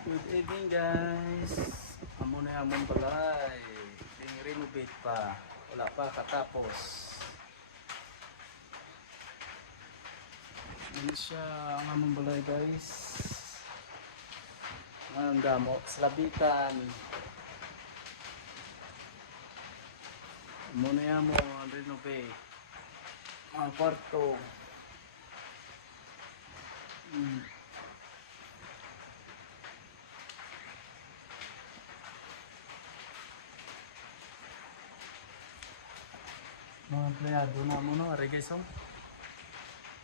Good evening guys. Amo na among balay. Renovate pa. Wala pa katapos. Ini siya ang among balay guys. Ang damo slabikan. Amo na among renovate. Ang kwarto. Mga empleyado na mo no, are guys oh.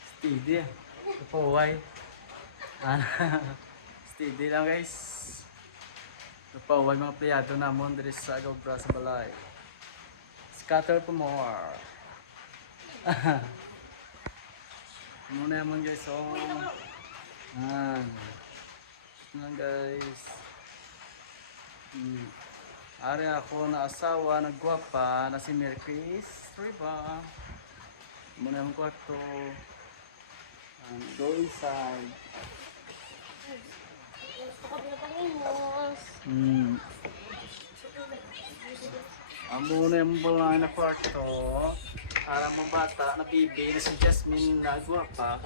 Steady. Kapaway. Steady lang guys. Kapaway mga empleyado na mo diri sa Agobra sa balay. Scatter for more. Muna naman guys oh. Guys. Ari ako na asawa na gwapa na si Merkis. Riba. Muna yung kwarto. Go inside. Muna yung bulang na kwarto. Arang mga bata na bibi na si Jasmine na gwapa.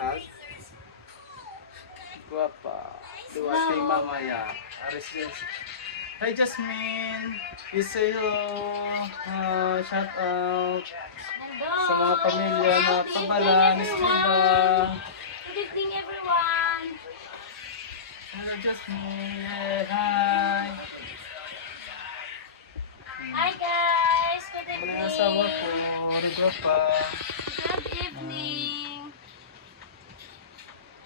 Gwapa. Duwa kay mamaya. Aris yun. Hi Jasmine! You say hello! Shout out! Sa mga pamilya na pabala ni Stella! Good evening everyone! Hello Jasmine! Hi! Hi guys! Good evening! Mga asawa ko, Riba pa. Good evening!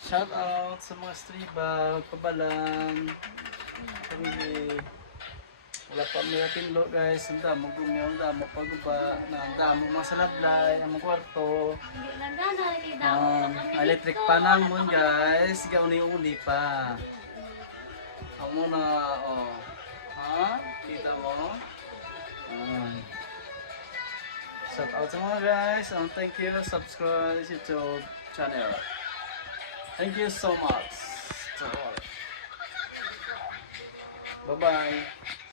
Shout out sa mga striba, pabalan, pamilya. Wala pa may ating lo guys, ang damo gumiyaw, ang damo paguba, ang damo mga salablay, ang mga kwarto. Electric pa naman guys, gauni-uni pa. Ako muna, oh. Ha? Kita mo? Shout out sa mga guys, and thank you, subscribe sa YouTube channel. Thank you so much to all. Bye-bye.